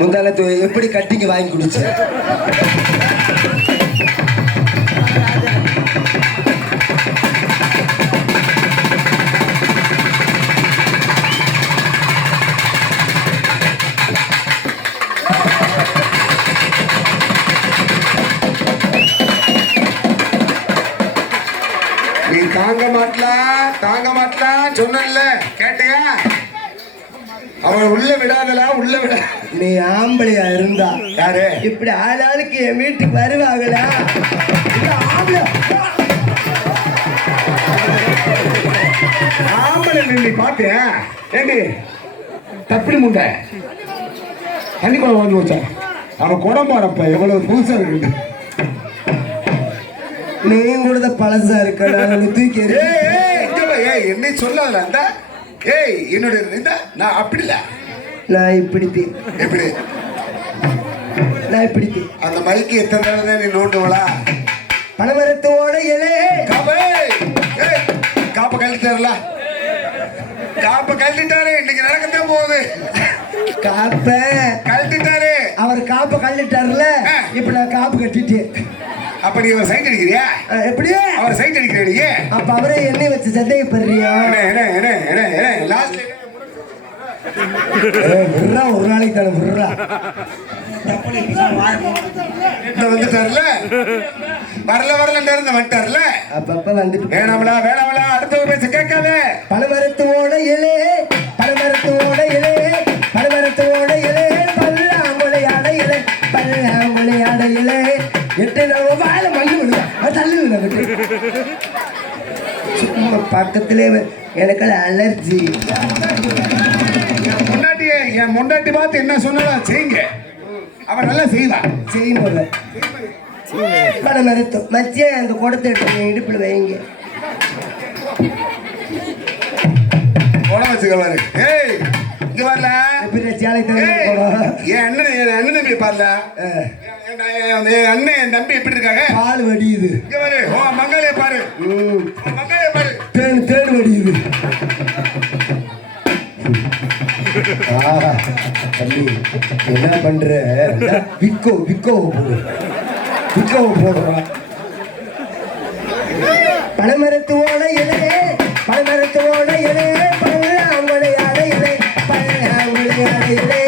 முந்தானத்து எப்படி கட்டிங்க வாங்கி குடிச்சு நீ தாங்க மாட்டலாம் சொன்னல கேட்டியா? அவன் உள்ள விடாதலா உள்ள விட. நீ ஆம்பளையா இருந்தா யாரு இப்படி ஆளாளுக்கு என் வீட்டுக்கு வருவாங்களா? ஆம்பளை நீ பாத்தியா? ஏண்டி தப்பி முண்டை தண்ணி குழம்பு வந்து வச்சா அவன் குடம்பாரப்ப எவ்வளவு புதுசா இருக்கு. நீயும் கூட பழசா இருக்க தூக்கி என்னை சொல்லாத அந்த ஏய் என்னுடைய இருந்தா நான் அப்படி இல்ல நான் இப்படித்தி எப்படி நான் இப்படித்தி அந்த மைக்கு எத்தனை நாள் தான் நீ நோண்டுவளா? பணமரத்தோட இலே காப்ப கழட்டிட்டாருல காப்ப கழட்டிட்டாரு. இன்னைக்கு நடக்கத்தான் போகுது. காப்ப கழட்டிட்டாரு. அவர் காப்ப கழட்டிட்டாருல. இப்ப நான் காப்பு கட்டிட்டேன். அப்ப நீ அவர் சைட் அடிக்கிறியா? எப்படி அவர் சைட் அடிக்கிறீங்க? அப்ப அவரே என்னை வச்சு சந்தேகப்படுறியா? ஒரு நாளைக்கு தானே விடுறா வந்துட்டார்ல. வரல வந்துட்டார்ல. அப்பப்ப வந்துட்டு வேணாமலா அடுத்த பேச கேட்காத. பழமரத்தோட இலே பழமரத்தோட இலே பழமரத்தோட இலே பல்லாங்குழையாட இலை பல்லாங்குழையாட இலை எட்டு நம்ம வாழை மண்ணு விடுவேன் தள்ளு சும்மா பக்கத்திலே எனக்கு அலர்ஜி. என் முண்டாட்டி பார்த்து என்ன சொன்னாலும் செய்யுங்க. அவன் நல்லா செய்வான். செய்யும் போல பழமரத்தம் மச்சியா அந்த குடத்தை எடுத்து இடுப்பில் வைங்க. குடம் வச்சுக்கவாரு. ஏய் இங்க வரல சேலை என் அண்ணன் தம்பி பாருல. அண்ணன் என் தம்பி எப்படி இருக்காங்க? பால் வடியுது. இங்க பாரு மங்காளிய பாரு. மங்காளிய பாரு. தேடு வடியுது. தம்பி என்ன பண்ற? விக்கோ போடுறான். பழமரத்தோட இலே பழமரத்தோட இலே பல்லாங்குழையாட இலை பல்லாங்குழையாட இலை